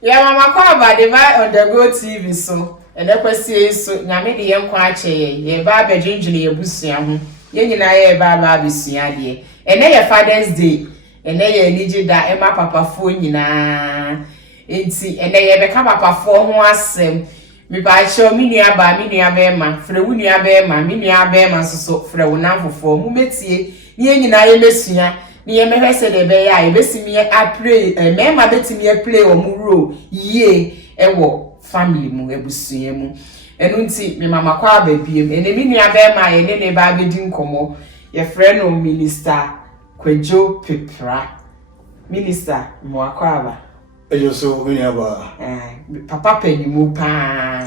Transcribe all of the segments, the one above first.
Yeah, mama kwa ba de ba on the Go TV so. And kwesi so nyame de yenkwa ache ye ba ba dwendwene ye busua ho. Ye nyina ye ba ba besua de. Ene ye Father's Day. Ene ye eniji da ema papafo nyina. Enti ene ye beka papafo ho asem. Mi ba che mi nua be ma, frɛ wo nua be ma, mi nua be ma so frɛ wo nanfofo. Mu metie, ni nyina ye mesua. Ni ye mehwe se de be ya, ye besimi a pray, me ma betimi e play o mu role. Ye ewo family mu ebusua mu. Enu nti me mama kwa ba biem. Ene mi nua be ma ye ne ba be di nkomo. Ye frɛ no Minister Kwadwo Pepra. Minister mo akwa ba. Ejo so we aba. Papa Penimu pa.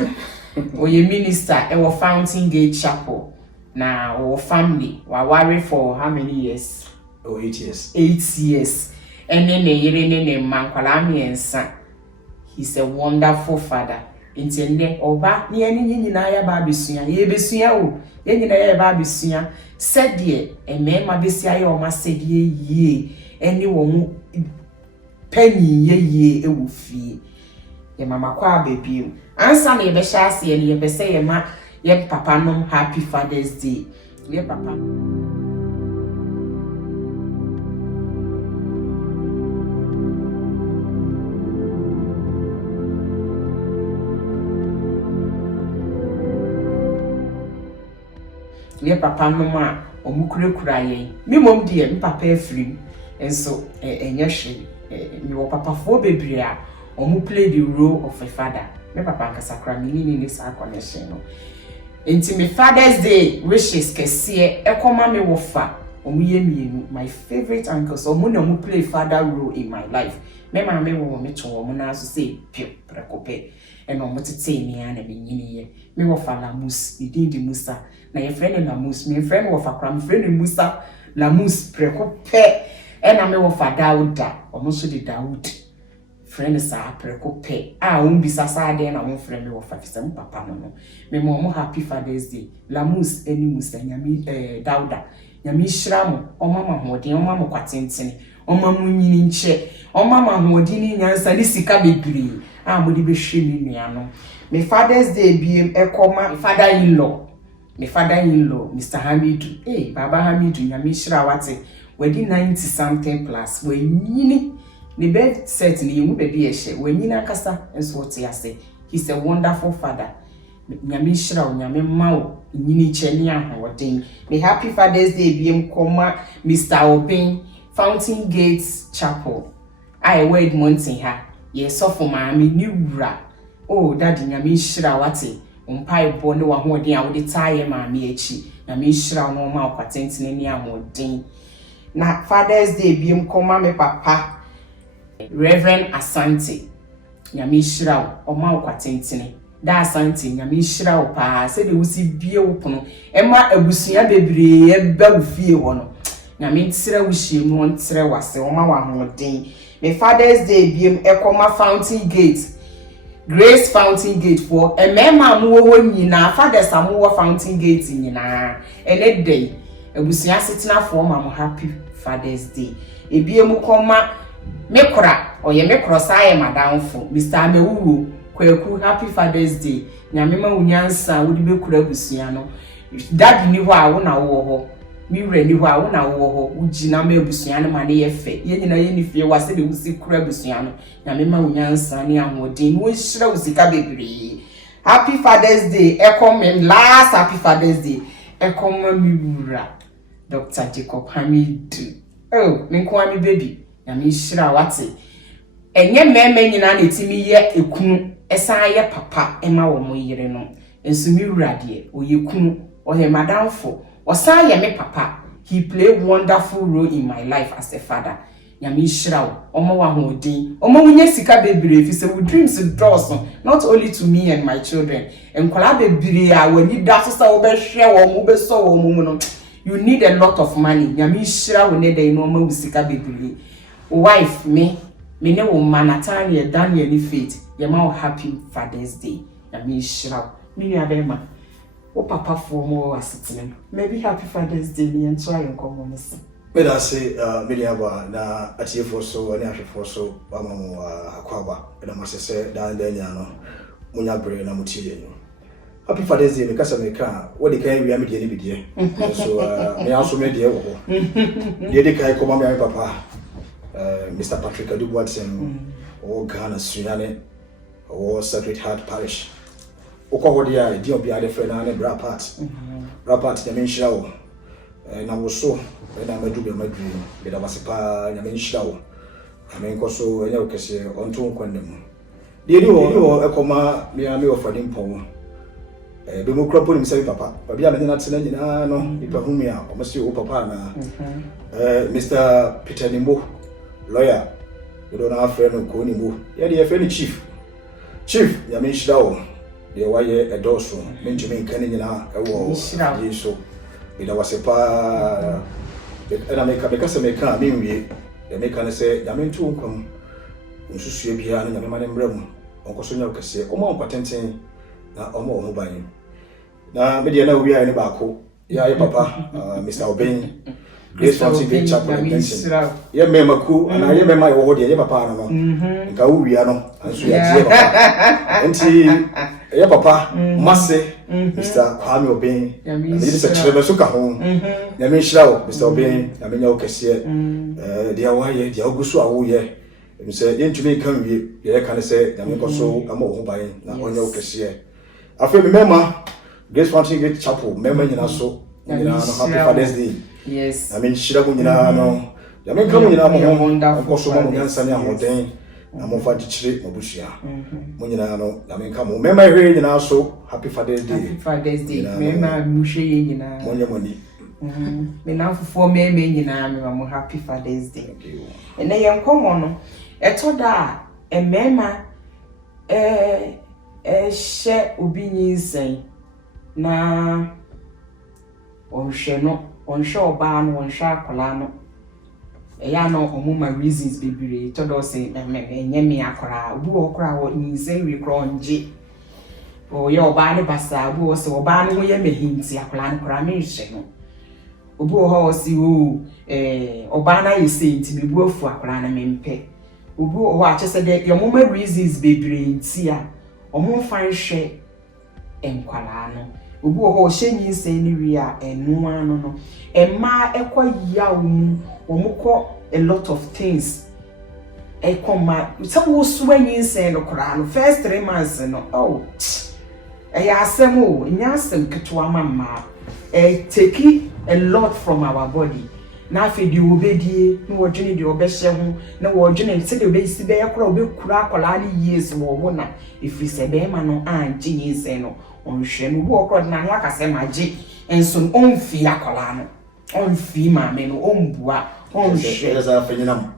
Oye minister ewo Fountain Gate Chapel. Na our family wa worry for how many years? Oh, 8 years. 8 years. Ene ne yere ne mankwala miensa. He's a wonderful father. Intende oba ni ene nyina ya ba besua. Ye besua o. Ye nyina ya ba besua. Sedie emema besia ya o ma sedie yie. Ene wo mu penny ye ewu fie. Ye mama kwa baby. Ansa na ye be shase ye be say ye ma ye papa nom happy Father's Day. Ye papa. Ye papa nom a omukurekura ye. Mi mom die mi papa afrim. Enso enye hwe. Mi wo papa fo bebre a omu play the role of a father. Me papa nkasakra mi ni sa connection no. Enti me Father's Day wishes kese ekoma me wo fa. Omu ye mienu my favorite uncles omu na omu play father role in my life. Me ma me wo me to omu na so say pio prekope. Eno omu tete ni ana me nyini ye. Me wo fa Lamus, di Musa. Na ye friend Lamus, me friend wo fa kra me friend Musa, Lamus prekope. Ena me wo fa Dauda, omu so di Daud. Friend sa prekope. Umbisa sa de na wo friend me wo fa fisem papa no. Me mo happy Father's Day. Lamus eni Musa nyami Dauda. Nyami hira mo, omama hoden, omama kwatentene. Omama nyini nche. Omama hoden nyansa ni sika bebre. Mo di be hwe ni nua no. Me Father's Day biem ekoma me father-in-law Mr. Hamidu. Baba Hamidu nyami hira wate. Wedi 90 something plus. We nyini the bed set ni mu baby ehye. We nyina kasa enso wote ase. He's a wonderful father. Nyami hira o nyami ma o nyini cheni ahoden. Me happy Father's Day biem koma Mr. Obin Fountain Gates Chapel. I word mountain ha. Ye sofo maami ni wura. Daddy nyami hira wate. Umpai bo ne wa hoden a wo de taye maami echi. Nyami hira no ma kwatentene ni ahoden. Na Father's Day biem koma me papa Reverend Asante nyami hira o ma kwatentene. Da Asante nyami hira o pa se de wusi bie wo pono ema abusua bebre e ba wo fie wo no. Nyami ntire wo hie mu ntire wase o ma wa hoden. Me Father's Day biem ekoma Fountain Gate. Grace Fountain Gate for emema mu wo nyina fathers am wo Fountain Gate nyina ene day abusua setina for ma mo happy Father's Day. Ebiem koma mekora oye mekoro saye madamfo Mr. Amewuwo kwaku happy Father's Day. Nyame ma unyansa wo di bekura abusua no. Daddy ni ho a wo na wo ho. Mi wura ni ho a wo na wo ho. Ugina ma abusua no ma ne ye fe. Ye nyina ye ni fie wase de wusi kura abusua no. Nyame ma unyansa ne ahodin. Wo hira usika bebre. Happy Father's Day. Ekom last happy Father's Day. Ekom mi wura Dr. Jacob Hamidu. Menko ami baby. Nyame hira wate. Enye meme nyina na etimi ye ekunu esa ye papa ema wo mo yire no. Enso mi wura de oye kunu ohe madamfo. Osan ye me papa. He played wonderful role in my life as a father. Nyame hira wo. Omo wa hodin. Omo wunye sika bebre fi se we dreams doors not only to me and my children. Enkola bebre a wani da so sa wo be hwe wo mo be so wo mo no. You need a lot of money. Nyame hira wo ne dey no ma wusika bebre. Wife me ne wo manatania Daniel ni faith. Ye ma happy Father's Day. Nyame hira wo. Me nua be ma. O papa for mo asetene. Maybe happy Father's Day ni enso ayen komo nse. But I say, Mediaba, na at you for so, and after for so, Bamamu, Aquaba, and I must say, down there, Munya Brain, and Mutilio. Happy Father's Day, because I can, what they can be immediately. So, may also made the over. The Kai come my papa, Mr. Patrick Adu Watson, or Ghana Suyane, or Sacred Heart Parish. Okodia, dear be other friend and Rapat. Rapat, the main show. And I was so, when I met my dream, but I was a pa, and I mean show. I mean, also, and you can say, on two condemn. The new Ekoma, me and me of a dimple. Be more crop himself, papa, but we are not saying, no, if a humia, or Monsieur Papa, Mr. Peter Nimbo, lawyer. You don't have friend of Konibu. Yeah, the friend chief. Chief, Yamin Shao, the wire a dorsal, Benjamin Kennedy, a wall, so. It was a pa, and I make a because I make a mean, the maker say, Yamin to come, Sushi behind the man in Brum, Uncle Sonia can say, Omo patenting, now Omo mobile. Now, maybe I know we are in the Baco. Yeah, papa, Mr. O'Bain, Grace Fancy Big Chapel, yeah, Memaku, and I remember my old dear papa, and Gauiano, and so and see, yeah, papa, must say, Mr. Kwame O'Bain, this is a Chevesuka home, Yamin Shao, Mr. O'Bain, Yamin Cassia, dear wire, the Augusto, yeah. You said, into me come you, yeah, can I say, Yamin also, I'm all buying, not on your cassia. I feel remember, Grace Fancy Big Chapel, memory and also, happy Father's Day. Yes. I mean, Shirabunina, no. I mean, coming in our home, of course, someone else and I'm ordained. I'm of the trip, Mabushia. Munino, I mean, come on. Remember, here and also, happy Father's Day. Happy Father's Day. Remember, Mushi, you know. Money. Me now for 4 men, you know, I'm happy Father's Day. And they am come on. A toda, a mema, share ubini say. Na, on sheno. On show ban, on shark colano. A no omuma reasons baby, todo say, Yemi Akra, who okra, what means say we cronji. Oh, your body bassa, who was so ban, who yemi hints, Yaklan Cramation. Ubu horse, you, Obana is saying to be worth for Aklana mempe. Ubu watches a day, your mumma reasons baby, tia, or more fine share, and Qualano. Ubu ho shenyi seni ria enua no ema ekwa yawu omukọ a lot of things ekoma so swenyi sen no kra no first 3 months no oh ya asem o nya asem ketwa mama take a lot from our body na afi di obedie na wodwene di obehye ho na wodwene se de obesi be yakora obekura akola ni years wo na ifi se be ma no anje yin sen no on hwem wo okro na no akase maji enso on fi akola no on fi ma me no on bua on hwe eza fenyinam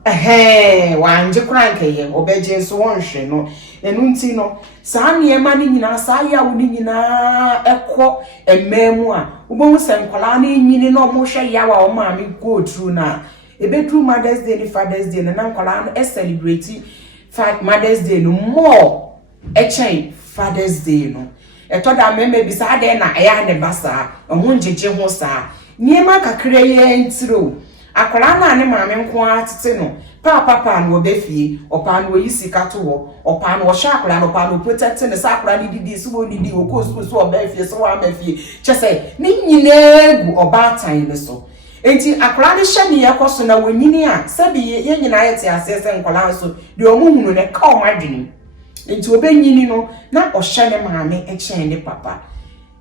wanje kranke ye obeje enso on hwe no enu nti no saa ne ma ni nyina saa ya wo ni nyina ekọ ememu a ubo se nkola na nyini no mo hwe ya wa o ma me go through na ebetru Mother's Day ni Father's Day na nkola no celebrate Mother's Day no more chain Father's Day no eto da meme bi sa de na ya ne basa omo njeje ho sa niema kakra ye ntiro akola na ne maame nko atete no papa no obefie opa no yisika to wo opa no hwa akola no opa no protect ne sa akola ni didi so wo didi wo ko so obefie so wa mafie chese ni nyina egu obatan ne so enti akola ne hye ne yakoso na wanyini a sabi ye nyina yete asese nkola so de omuhunu ne ka o madwini enti obenyini no na ohye ne maame echen ne papa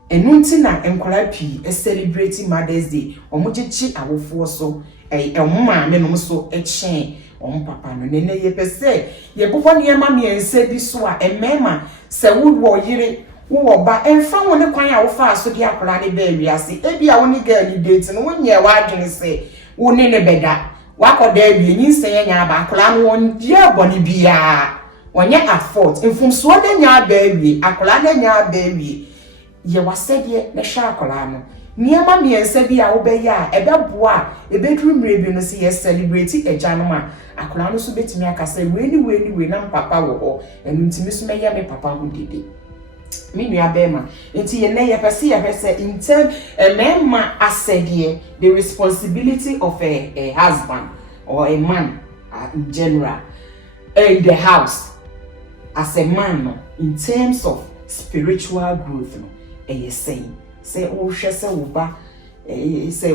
enunti na enkola pi celebrate Mother's Day omojechi awofo so maame no so echen papa no nene ye pese ye bobɔ ne ma me ense bi so a emema se wo yire wo ba emfa wo ne kwan a wo fa so de akola ne ba wiase ebi a wo ne girl ni date no wo nye wa adwene se wo ne beda wakoda bi nyi se ye nya ba akola no won die bɔne bia wonye afford mfumso de nya ba wi akola ne nya ba wi ye wasede ne hwa akola no niema miense bi a wo be ya ebeboa ebedru mrebi no se ye celebrate ejanom a akola no so betimi akasa we ni na papa wo ho enu ntimi so meye me papa ho dede me nua bema nti ye na ye pese ye pese in term mema assedie the responsibility of a husband or a man in general in the house as a man in terms of spiritual growth no saying say o hwe se wo ba say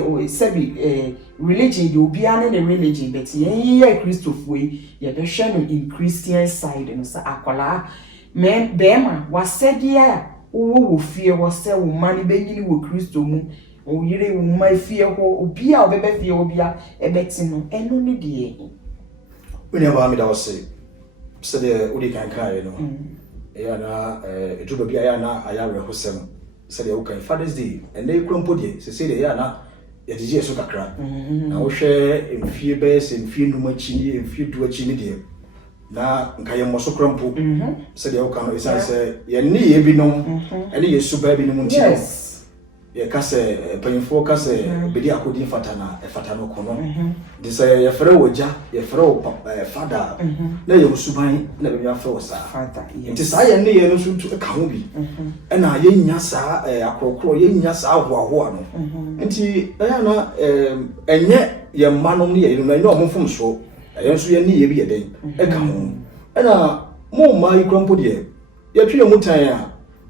be religion you be an the religion but ye Christopher ye be hwe no in Christian side no say akola men bema wasedia wo fie wo se wo mani benyini wo Kristo mu o yire wo mai fie ho obi a obebe fie obi a ebeti no eno ne de when you have me that say de udi kan kai no ya na etuba bia ya na ayawe hosem said de okay Father's Day and they krompo de se de ya na ya dije so kakra na wo hwe emfie bes emfie numachi emfie duachi ne de na nkaye moso krompo said de okay no isa say ye ni ye binom ene ye suba binom ntino ye ka se panyimfo ka se bedi akodi fatana fatano kono de say ye frɛ woja ye frɛ wo father na ye suban na be afrɛ wo sa father nti sa ye ne ye no so tu ka ho bi na ye nya sa akrokro ye nya sa ahoahoa no nti ya na enye ye manom ne ye no na nye omfom so ye nso ye ne ye bi ye den ka ho na mo ma ikrompo de ye twe mu tan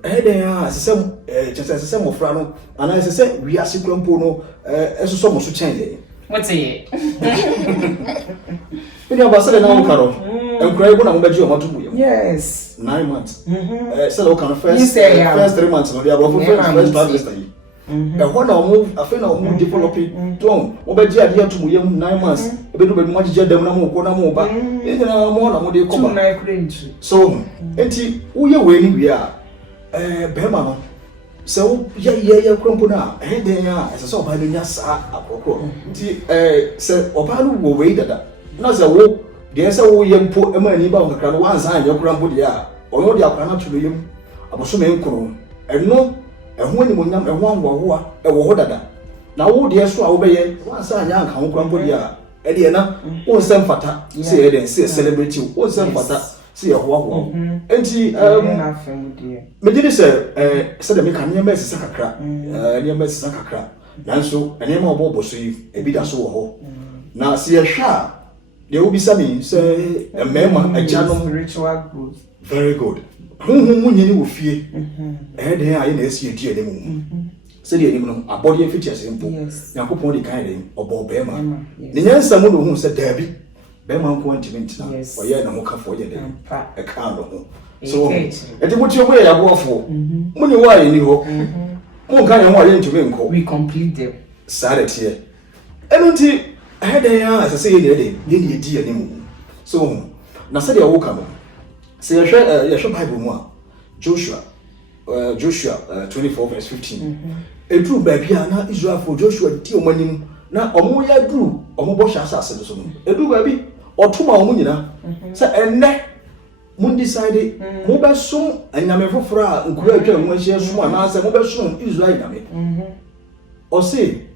a then sesem mofra no ana sese wi asikrompo no esoso mo so chen what's it When you say na okaro enkrai go na mo beji o matubu ye yes 9 months say o kan first 3 months no dia go first trimester yi ho na mo afi na mo develop don mo beji ade atumu ye 9 months e be do be mo agije dem na mo ko na mo ba e na mo na mo de ko ba so enti wo ye we ni wi a bema no so ye krompo na den ya so ba nya sa akokro nti se oba no wo we dada na se wo de se wo ye mpo e ma ni ba kakra no wansa anya krompo de a ono de akra na tulo yem aboso me nkoro eno eho ni monyam eho anwohoa e wo ho dada na wo de so a wo be ye wansa anya anka ho krompo de a e de na wo nsem fata se e den se celebrity wo nsem fata see your walk. Enti me did say said me kan nyema sisa kakra nyema sisa kakra nanso nyema obo so yi ebi da so wo ho na se ye hwa de obi sami say mema ajanom spiritual growth very good mu nyini wo fie den aye na esi edi ene mu se de ene mu abodi afiti asempo yakopon de kan den obo bema ne nyansa mu no hu se dabi bema nko antimenti na oye na mokafo ye den e ka no ho so eti mutie mo ya boafo muni wa ye ni ho mo kan ye ho ye ntime nko we complete them saretie enu nti ahede ya asese ye de ye ni edi ye mu so na se de wo ka no se ye hwe Bible mu a Joshua 24 verse 15 edru ba bia na Israel for Joshua ti omanim na omo ya dru omo bo hya asase so no edru ba bi otuma omo nyina se enne mun decide mo be sum anyame foforo a nkura atwa mo ahia sum ana se mo be sum Israel nyame o se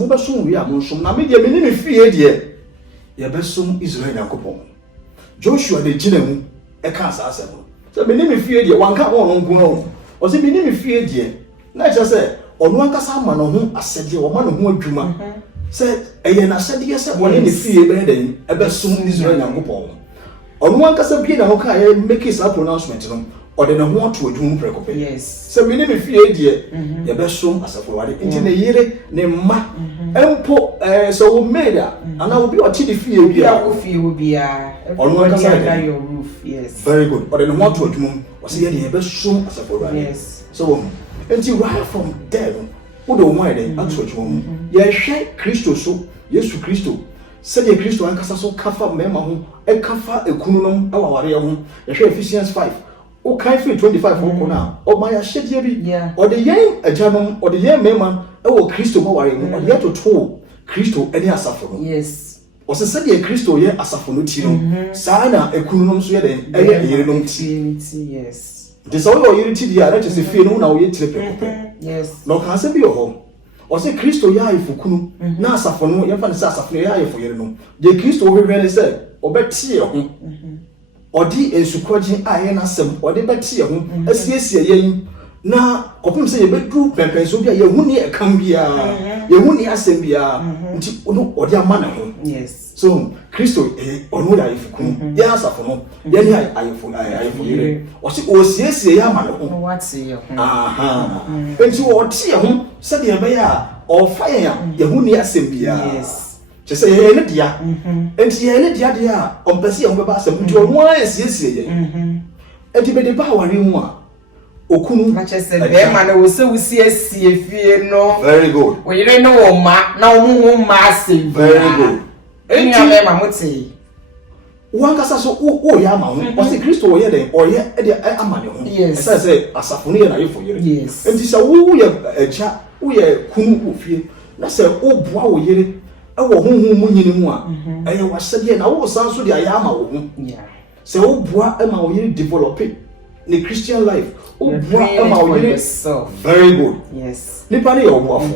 mo be sum wi a mo sum na me de me ni me fie de ye be sum Israel yakopon Joshua de gina mu e ka asase mo se me ni me fie de wanka mo no nko no o se me ni me fie de na je se onu ankasa ma no ho asede o ma no ho adwuma se eye na asede se woni ne fie be den e be sum Israel yakopon onu ankasa bi na ho ka ye make is a pronouncement no o de na ho ato adwuma prekope yes se me ni me fie de ye be sum asafo wade nti na yire ne ma empo so wo made ana obi o ti de fie bi a wo fie obi a onu ankasa under your roof yes very good o de na ho ato adwuma o se ye be sum asafo wade yes so until right from there wo do mo ide ato adwuma ye hwe Kristo so Yesu Kristo said ye Kristo ankasa so kafa mema ho e kafa ekunu nom awaware ho ye hwe Ephesians 5 o kan fi 25 ko na o ma ya hyedie bi o de yen ajanom o de yen mema e wo Kristo mo ware ho o de to to Kristo eni asafo no yes o se said ye Kristo ye asafo no ti no saa na ekunu nom so ye den e ye yere nom ti yes de so wo yere ti dia na che se fie no na wo ye tire pekope yes no kan se bi ho o se Kristo ya ifukunu na asafo no ye fa ne se asafo ya ifo yere no de Kristo wo hwehwe ne se obetie ho odi ensukroje aye na sem odi beti ye ho asiesie yen na kopim se ye bedru pempenso bia ye huni e kan bia ye huni asem bia nti ono odi ama na ho yes so Kristo onu ya ifukun ye asafo no ye ni ayefu yire o si osiesie ya ama na ho what say you aha enti o tie ho se de be ya o fa ye huni asem bia yes je say ye ne dia enti ye ne dia dia o mpese ye ho be ba asem nti onu asiesie ye enti be de ba wari mu a okunu na chese be ma na wo se wo siesie fie no very good wo yire no wo ma na wo hu ma asem very good enti ya me ma moti wankasa so o ya ma ho o se Kristo wo ye den o ye e de ama ne ho yes say asafo no ye na ye fo yire yes enti sa wo ye aja wo ye kunu wo fie na se o boa wo yire e wo honhom mu nyini mu a e ye wasade na wo san so de aya ama wo ho yeah se o boa e ma wo yire develop the Christian life o boa e ma wo yire very good yes nipa ne ye oboafo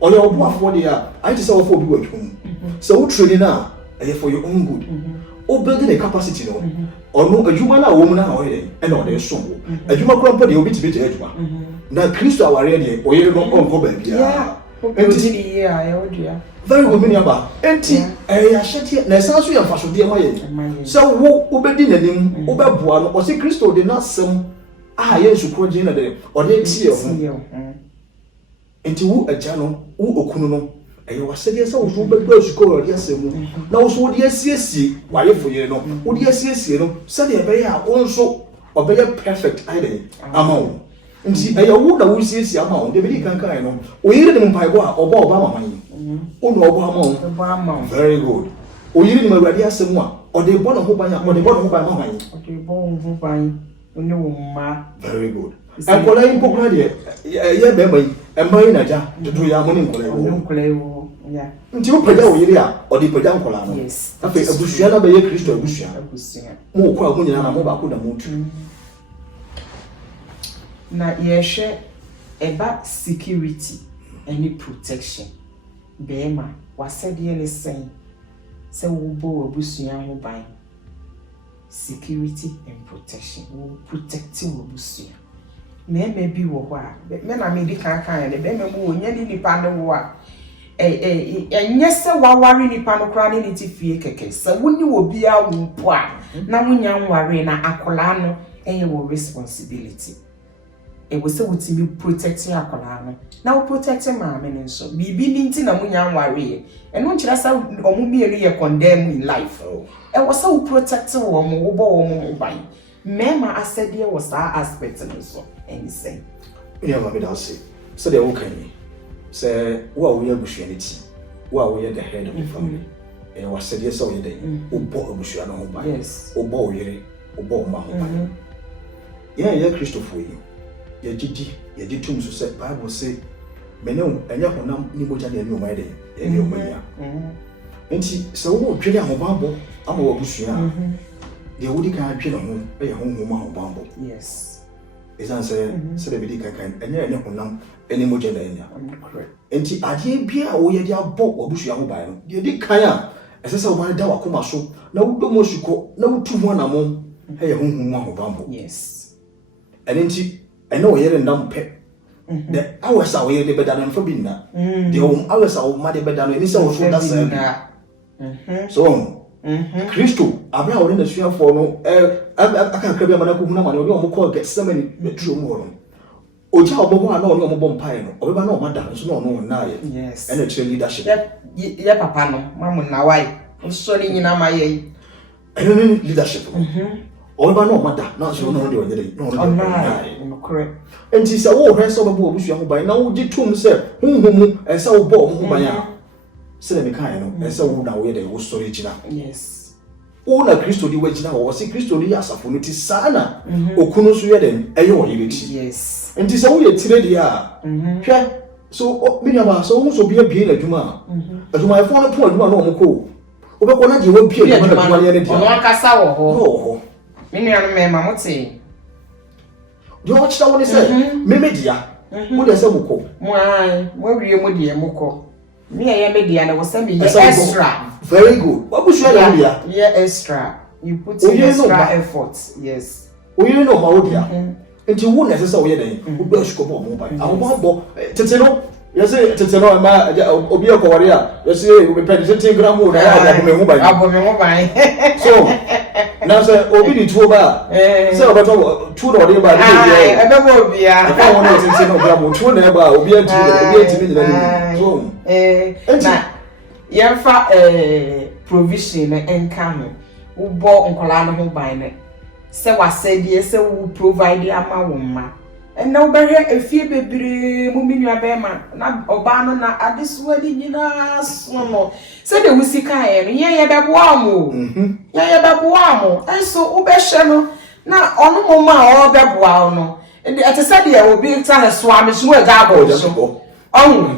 o ye oboafo de a I just say wo fo bi wa twum so wo training na e for your own good o build the capacity no ono adwuma na wo mu na o ye e na o de so wo adwuma kro mpo de obi tibete adwuma na Kristo aware de o yire no onko ba bia enti ni ya ya odia very good mini aba enti ya hyetie na esanso ya mfaso de ma ye so wo bedi nanim wo beboa no o se Kristo de na sem a ye nsukoje na de o de tie ho enti wo agya no wo okunu no eyo wasede se wo so bedo asuko de asem na wo so wo de asiesie waye foyere no wo de asiesie no se de be ya wo nso obeye perfect ide ama wo nti eyo wo da wo siesie ama wo de be di kankan no o yire de mpaibo a oba ma man ono obo ama very good o yire ni mawurade asem a o de bo no ho ban o de bo no ho ban ma man o de bo ho ban oni wo ma very good akola yin pokura de ye be mai emai na ja dudu ya mo ni nkola wo yeah nti wo pagya wo yire a o de pagya nkola no yes afi abusua na be ye Kristo abusua mo ko a mo nyina na mo ba ko da mo tu na yehwe eba security any protection bema wasede ne sen se wo bo abusua ho ban security and protection wo protect wo abusua me bi wo ho a me na me di kan ne be me mo nya ni nipa ne wo a enye se waware nipa no kra ne ti fie keke se woni wo bia wo po a na wonya nware na akola no enye wo responsibility e wo se wutimi protecting akola no na wo protecting maame ne nso bibi ni nti na munya nware eno nkyira sa omu mienu ye condemn in life e wo se wo protect wo mo wo bo wo mo ban mema asede wo sa aspect no so any say ya ma be da say so de wo kan ni say wo ye busuanity wo ye the head of the family e wo asede so ye dey wo bo abusua no ho ban wo bo wo yere wo bo ma ho ban ye Christopher yi ye gidi ye gitum so say Bible say menem enye honam ni moja de mi o mai de e mi o mai ya enti se wo dwele ahobambo ama wo busua de wo di kan dwele ho e ye honhom ahobambo yes ezan say se de bi di kan enye honam eni moja de enya enti ade bia wo ye de abo wo busua ho bai no de di kan a ese se wo ma da wakoma so na wo do mo suko na wo tu ho na mo e ye honhom ahobambo yes enti I know here and down pep. The hours are where they better than for being that. The hours are mad better than any so that's so Christo, I'm now in the sphere for no I can't crab a man who no call get so many true more. Oja obo na no bomb pie no oba na o madam so no na yes and a leadership yeah papa no mamu na why so ni nyina maye and leadership oba no mada na so no de onyere no correct enti se wo hwe so bebo obusua ho ban na wo gitum se hunhumu ese wo bo ho ban a se le mekan no ese wo na wo ye de wo story gina yes wo na Kristo di wa gina wo se Kristo di asafo no ti sana okunu so ye de eye wo ye ti yes enti se wo ye tire di a hwe so mi nyama so wo so bia bia na adwuma adwuma e fo no po adwuma na wo ko wo be ko na di wo bia adwuma na ye di ono akasa wo ho mini anu me ma mote do you watch that one say me media wo de say moko mo ai mo wiye mo de moko me ya media na wo say me extra very good what was your media yeah extra You put in extra effort. Yes. We know how dia. Enti wo na sesa wo ye den. Wo do shikobo mo ba. Awon tete no. You say tete no ma obi akoware a. You say we pay 10 gram wo na ya me ho ba. Abome ho ba. So now say obi di tuo ba. Say obato tuo do de ba dey. Ebebo obi a. Ka won no tete no gram tuo na ba obi anti ni na ni. So na yemfa provision enka ho. Wo bo nkola no ho ban ne. Se wasedie se wo provide ama wo ma ena wo behwe efie bebre mu minua be ma na oba no na adesuwa di nyina so no se de wusika ye no ye beboa mo ye beboa mo enso wo behwe no na ono mo ma o beboa no ete se de obi ta he so am so ga abo so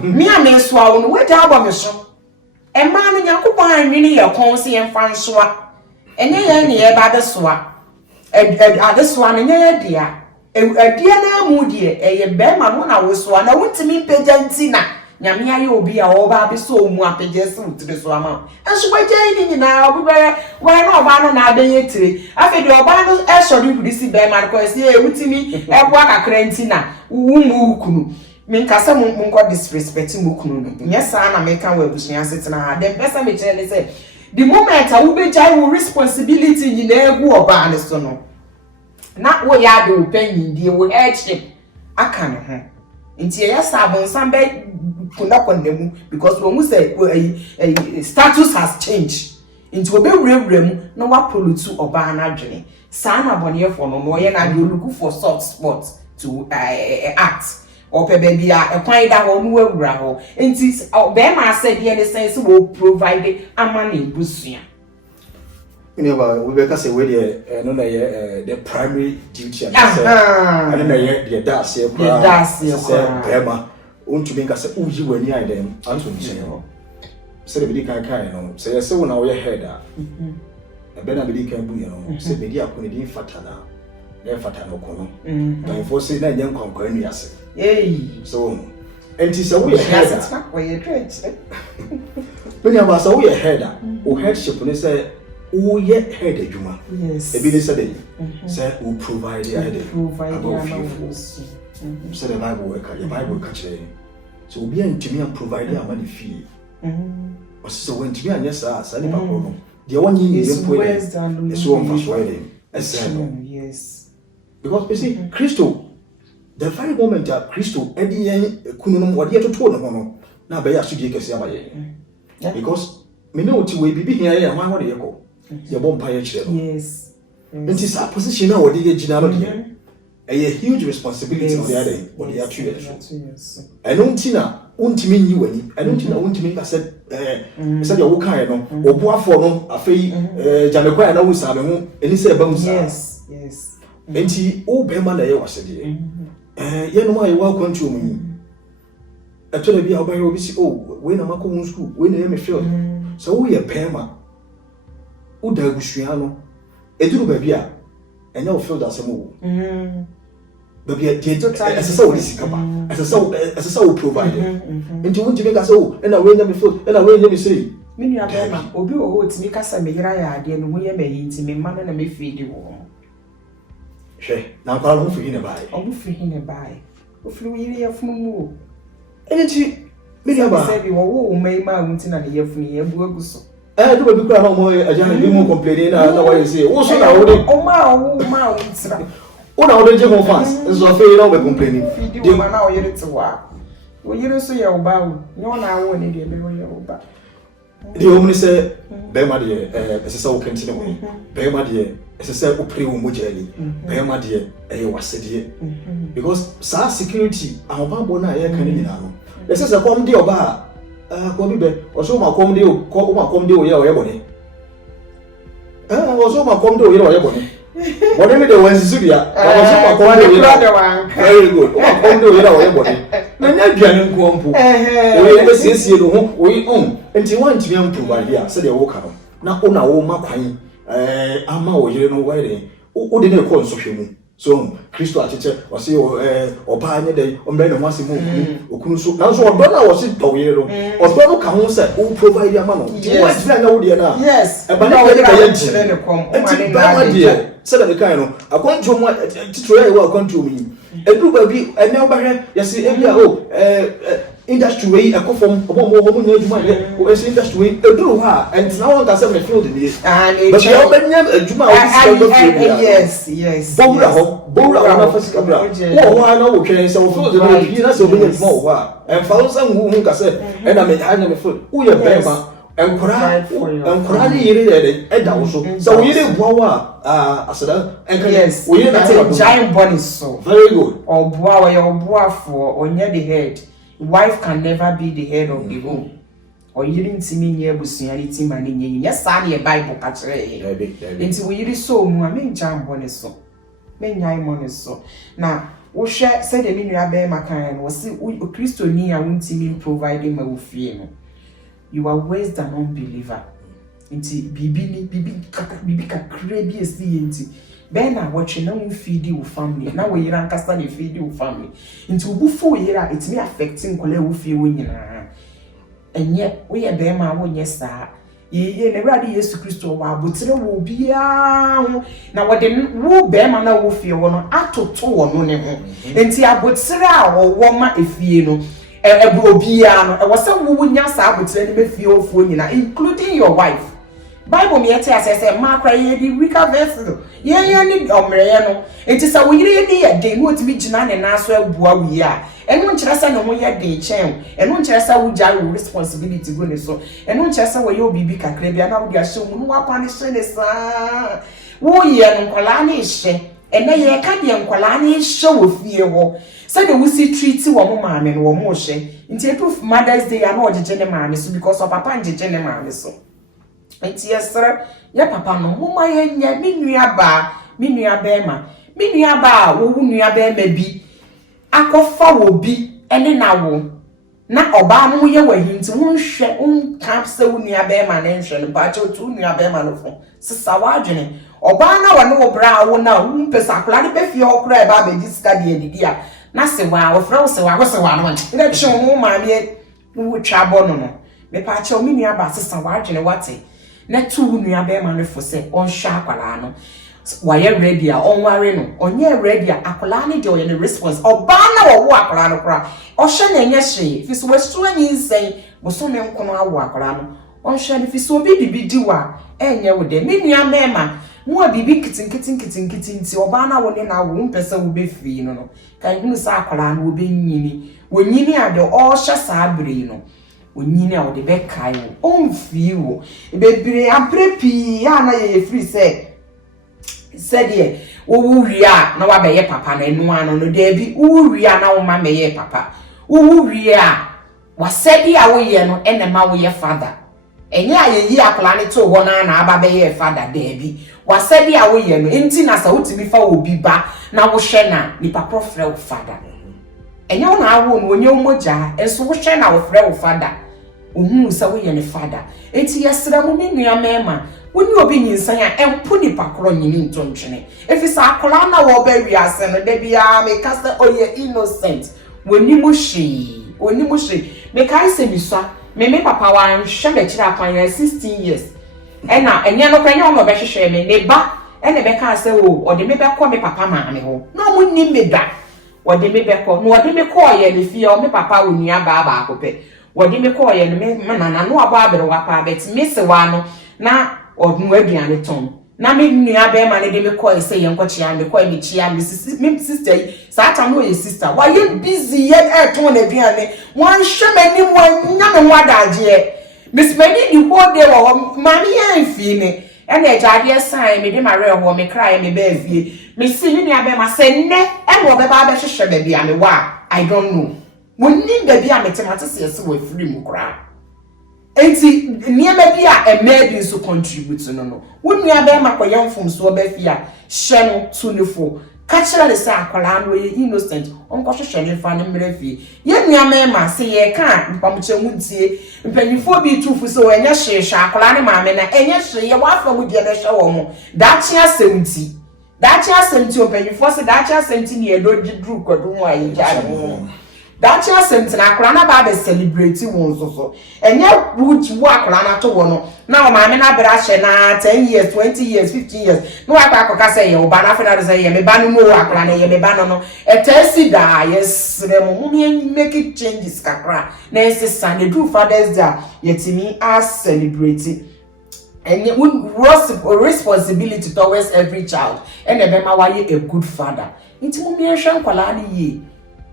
mi a me so awo no we ga abo me so e ma no yakopon anwini ye kon se ye mfa nso a enye ye ne ye ba de so a this one nye dia dia na mu die eye be ma no na wo so na wuntimi pejanti na nyame aye obi a wo ba be so mu apege se wutire so ama enso gbaje ni nyina obubere wa na oba no na abenye tire afi de oba no e sori kudisi be ma ko se e wutimi e bo akakra nti na wumu kunu min kasa mu nko disrespect mu kunu no nyesa na me kan wa busunya setena ha dem pesa me chele se the moment I will be your responsibility in egu oba ne so no na wo ya do penyin die wo him aka ne ho nti ya sabon san be kuna konnemu because wo mu say status has changed nti wo be wurewure mu na wa pollutu oba na dwene sa na bone for no no ye na dey look for soft spot to act or baby a kwan da ho no awura ho enti be ma said ye ne sense wo provide amane busua we be say we dey no na ye the primary duty and say na ye the das ye kwa say bema untumi nka say uji wani ai dem anto nche ho say be di kan no say ye say wo na wo ye head a be na be di kan bu ye no say be di akoni di fatana na fata no kono dan fo say na nyen kwankwa anu yase so enti say we head a we ye trench when you say we head a o headship ne say o ye head adwuma yes e bi ne say dey say we provide the head so the bible work the bible catch it so obi antimi am provide am money fee o say when timi anya sa ni papa no de wonyi ni empo e so on fast way yes because you see Christo the very moment that Christo edi yen kunu no wode toto no ho no na be ya so die kese abaye because me know ti we bibi hia ya hwan wode yeko ye bom pa ye kire no yes nti sa position na wode ye gina no de a huge responsibility on the other wode ya tue so eno nti na untimi nyi wani eno nti na untimi ka said said ya wo kan no obuafo no afei jamekwa na wo sa me ho eni se ba musa yes enti o be ma na ye wasede ye no ma ye wa kwantu mu eto na bi a obaye obi si we na mako hun school we na ye me feel so wo ye pema o da gusua no eduru ba bi a enya o feel da se mo ba bi a esesa wo disika ba esesa wo provide enti wo ntimi ka se na we nya me feel na we nya me say minu abema obi o timi kasa me yira ya ade no ho ye me ntimi ma na me feed wo hwe na kwa lo fi ne bai obu fi ne bai o fi yiri ya funu mu o enti me dia ba se bi wo mai ma wunti na ne ya funu ya bu aguso do ba bi kura na mo aja na bi mo complain na wa say wo so na wo de o ma wunti na o na wo de je mo fast so fe na wo be complaining di ma na o yiri tiwa wo yiri so ya oba wo nyo na wo ne de me wo ya oba the woman say be ma de esesa wo kentine wo be ma de esesa wo pre wo mojali be ma de wasede because sa security ahobabo na ye kan ni na no esesa kom de oba ko bi be o so ma kom de o ma kom de o ye bone o so ma kom de o ye bone bone me de wansi sudia o so ma kom de o ye very good o ma kom de o ye bone na nya duane nko mpo o ye be siesie no ho o yi enti wan timi am provide ya se de wo ka no na wo ma kwan ama o yire no wire o de ne ko nso hwemu so Christo acheche wase oba anye dey omre no wase mo okunu so na so odo na wase dɔwere no odo no ka ho sɛ o provide ama no di wa tira na wo de na yes e ba na wo de ka yɛ ne kom o ma ne na de sɛ da kan no akɔntro mo titro ya wo akɔntro mi edu ba bi ene obahwe yɛse ebia industry way ekofom omo nya adwuma de o esi industry way eduru ha and now one can say me field dey but you obenya adwuma o sika go field yes bowra ho na fasika bra wo ho na wo twen say wo field dey bi na say obenya adwuma wo ha en fa unsa hu ka say e na me ha na me field wo ye bema enkora ni yire dey eda wo so so wo yire bua wa asada enka wo yire na a giant bunny so very good obua we obua for onye the head. Wife can never be the head of the home. Or you didn't see me here with seniority managing. Yes, I need a Bible catcher. Until we really saw more main jam bonnet so. Main yai money so. Now, what share said the minu bear macan was Christo near won't see me providing my fear. You are worse than unbeliever. Until bibi crabby see Bena watching now feed you family. Now we are casting feed you family. Into before year it's me affecting Kole feel winning. And yet we are Bema one yes sir. Ye never yes to Christo but will be now what the woo Bema now will feel one ato two or no name. And see I would say or woman if you know. I was some woman yes I would send me feel for you including your wife. Bible me tell say Mark cry di weaker vessel. Ye ni omre no. Enti sa wo yire ni ye de no timi gina ne na so abua wi a. Eno nkyere sa ne ho ye de chen. Eno nkyere sa wo jare responsibility go ne so. Eno nkyere sa wo ye obibi kakra bia na wo dia hye mu no wa pa ne hye ne sa. Wo ye no nkola na hye. Ene ye ka de nkola na hye wo fie ho. Say the wusi treat wo mo maame no wo mo hye. Enti etu Mother's Day ya na ojeje ne maame so because of papa njeje ne maame so. Enti yesere ya papa no moma ye nya minua ba bema minua ba wo nua bema bi akofa wo bi ene na wo na oba no ye wahinti wo nhwe unka se wo nua bema na nhwe no ba che otu nua bema no fo sisa wa adwene oba na wo no wo bra wo na wo mpesa akla de be fie okra e ba be disika de edidi a na se wa wo fra wo se wa no ina twe wo maame wo twa bo no me pa che o minua ba sisa wa adwene wate na tu nua be ma no fo se on hwa akwala no wa ye ready a on ware no onye ready a akwala ne de o ye ne response oba na wo akwala no kra o hwe na enye hwe fi so wesu anyi nsen bo so me nkono awo akwala no on hwe ne fi so obi bibi di wa enye wo de me nua me ma mo bibi kitin ti oba na wo ne na wo mpesa wo be fi no kan hunu sa akwala no wo be nyini wo nyini ade o hwe sa abre no onyini a wode be kai wo onfie wo bebire amprepi ya na ye free said ye wo wuria na wa be ye papa na enu ano no de bi wuria na wo ma me ye papa wo wuria wa said ya wo ye no ene ma wo ye father enye ayeyi akla ne to ho na aba be ye father de bi wa said ya wo ye no enti na sa wotimi fa obi ba na wo hwe na ni papa frɛ wo father enye wo na awo no onye umoja enso wo hwe na wo frɛ wo father ohun sa wo ye ne father enti yesra mu menua mema woni obi nyinsan a empo ni pakoro nyini ntontwene efisa akola na wo ba wi ase no de bia me ka se oye innocent woni mu hwe me kai se miswa me papa wa nhwe be kira akwan 16 years ena enye no kwanya wo be hwehwe me ne ba ene be ka se o ode me be kɔ me papa maame ho no mu ni me da wode me be kɔ no wode me kɔ ye ne fie o me papa wo nua ba akopɛ wode me kɔ ye ne me nana no aba abere wa pa bet me se wa no na odnu aduane ton na me nua be ma ne de me kɔ se ye nkɔkye me kɔ me chia me sister sa ata no ye sister why you busy yet ton aduane wan hwe mani mo nya me ho adaje miss many the whole day wo mami ye mfi ne ena ejade sign me de mare ho me cry me ba fie me si nua be ma se ne e wo be ba be hwehwe ba bia me wa I don't know wonni ba bia me temate se wo free mu kra enti niema bia e maybe so contribute no wonnua be ma koyem fom so ba fie a hye no to ne fo kachira le sa akwala no ye innocent onko hwehwe ne fa ne mre fie ye nua me ma se ye ka mpamuche ntie mpanyifo bi tufu so enye hwehwe akwala ne maame na enye hwe ye wafa mu die ne hwe wo mo da chia semti That ya senti open you force that ya senti ni edo dru kodu mu ayi jare. That ya senti na akra na ba be celebrate won so. Enye wuchi wo akra na to wo no. Na o ma me na bra hye na 10 years, 20 years, 15 years. No akwa ka say ye oba na fe na say ye me ba no mo akra na ye me ba no. Etesi da yes remo me make it changes kakra. Na ese Sunday do Father's Day yetimi as celebrate. And responsibility towards every child. And ebema waye a good father. Inti mo me hwe nkwala ne ye.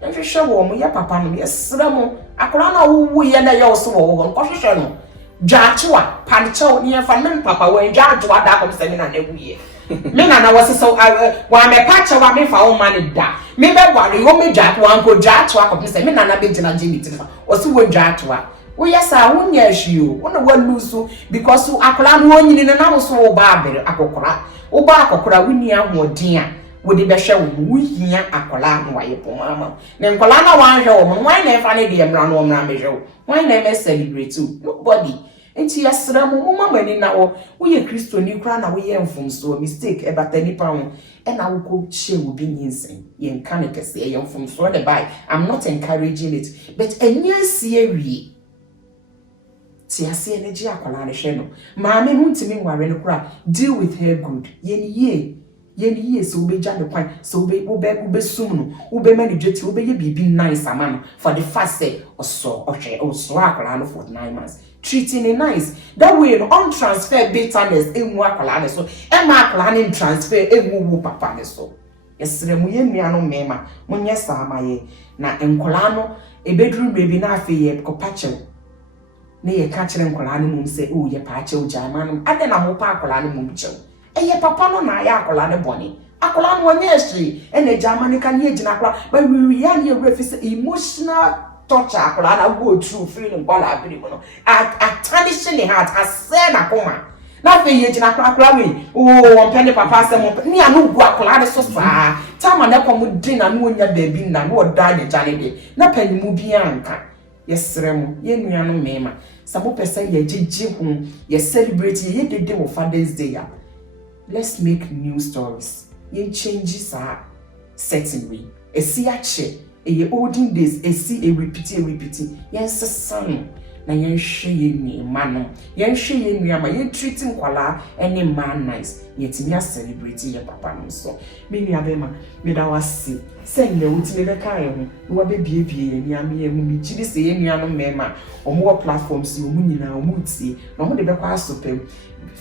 Hwe wo mo ye papa no ye sra mo akora na wo ye na ye oso wo ko hwe no. Dwaachwa pancho ne fa me papa wo dwaachwa da ko se me na wu ye. Me na wo so wa me pacha wa me fa wo man da. Me be ware wo me dwaachwa ko dwaachwa ko se me na be gina jimi ti fa. O so wo dwaachwa. We yes I won yeshu won wa lusu because akola no onyini na wo so wo ba abere akokora wo ba akokora woni ahoden a wo de be hwe wo hia akola no waye pomama na nkola na wan hwe wo wan na fa ne de emra no omra me hwe wan na me celebrate nobody enti yesra mo mama ni na wo ye Kristo ni kra na wo ye mfumso mistake e batani pa ho e na wo ko che wo bi nyinsen ye nka ne kese ye mfumso the buy I'm not encouraging it but enya sie wie Tiasi energy akola ne hwe no maame hu ntimi nware no kura deal with her good ye so be ja ne kwan so be sum no wo be mani dweti wo be ye bibi nice ama no for the first say oso akola no for 9 months treating it nice that way no on transfer bitterness emu akola ne so e ma akola ne transfer emu wo papa ne so yesere mu ye nua no mema munye sa amaye na enkola no ebedru baby na afi ye kopache ne ye ka kire nkola no mum se o ye pa che o jama no ade na mo pa akola no mum che ye papa no na ya akola ne boni akola no nya hwe ene jama ne kan ye gina akola but we ya ne refi emotional torture akola na go through feeling kwala abiri mo no attention ne heart ase na koma na fe ye gina akola we o won pende papa se mo ni anu gu akola de so saa tama na ko mu din na no nya baby na no oda ne jane de na pani mu bia anka yesremo ye nua no mema sabo pesa ye gigi hu ye celebrate ye dede wo Father's Day ya let's make new stories ye changes are certain way esi ache ye olden days esi repeat yes son na ye hwe ye ni mano ye hwe ye nua ma ye treating kwala any man nice ye timi a celebrate ye papa no so me nua be ma me da wasi send the ultimate be kai ho no be biebie ye nua me ye mu mi gidi se ye nua no mema omo platforms omo nyina omo tie na omo de be kwa asopem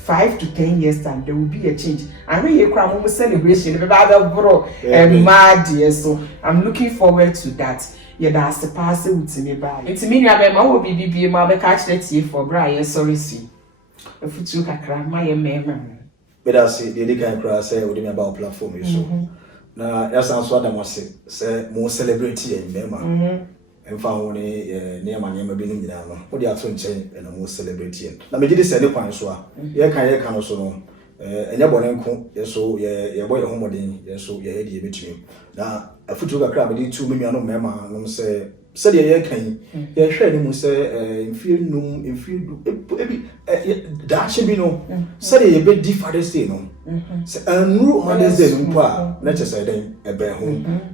5 to 10 years time there will be a change and when you cry mo celebration be ba bro mad so I'm looking forward to that ye da se pass with me ba enti me nua be ma wo bibie ma be ka kire tie for bra ye sorry see efutu kakra ma ye mema but I see the kind cry say we dey about platform so na yasan so adam say mo celebrate ye mema emfa ho ne ma bi nyina no wo dey ato nchen na mo celebrate ye na me gidi say ne kwan so a ye kan no so no enya bone nko ye so ye boy ho modin ye so ye hedi ye betumi na afutu kakra me di tu me nua no mema no say said ye kan ye hwe ne mu say infielnum ebi da che bi no said ye be di Father's Day no say anru Mother's Day no pa na che say den ebe ho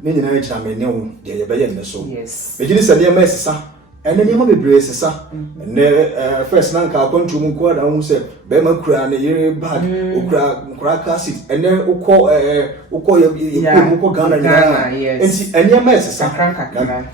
ne nyina ne cha me ne ho de ye be ye ne so me gidi said ye ma sesa ene ne ma bebre sesa ne first na nka akwantu mu ko da hu say be ma kura ne yere bag okura cassette ene ukọ ye mu ko Ghana nyina enti ene ma sesa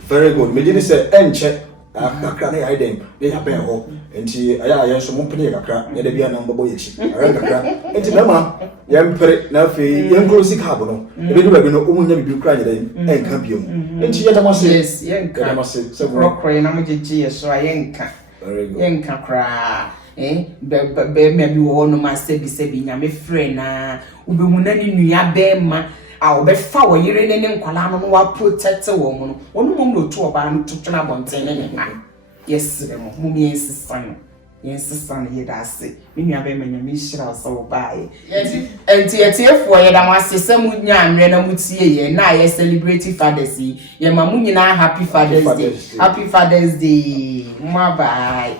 very good me gidi say enche akakra na yiden dey happen ho enti aya yenso mo pene kakra ye da bia na mbabo yechi ara kakra enti na ma ye mpere na fe ye close cab no e be do no omunya bibi kra nyeda enka biom enti ye da mo se yes ye nka se krokro na mo jeje ye so aye nka very good ye nka kra be me wo no ma se bi nya frɛ na ubemu na ni nua be ma a obefa wo yire ne nkwala no wa protect wo mu no onu mum no to oba no tutuna bonten ne ma yes mo mum yensisan ye da se me nua be manya me hira so bae enti etefo ye da mo asese mu nya anwe na mu tie ye na ye celebrate Father's Day ye ma mu nyina happy Father's Day ma bye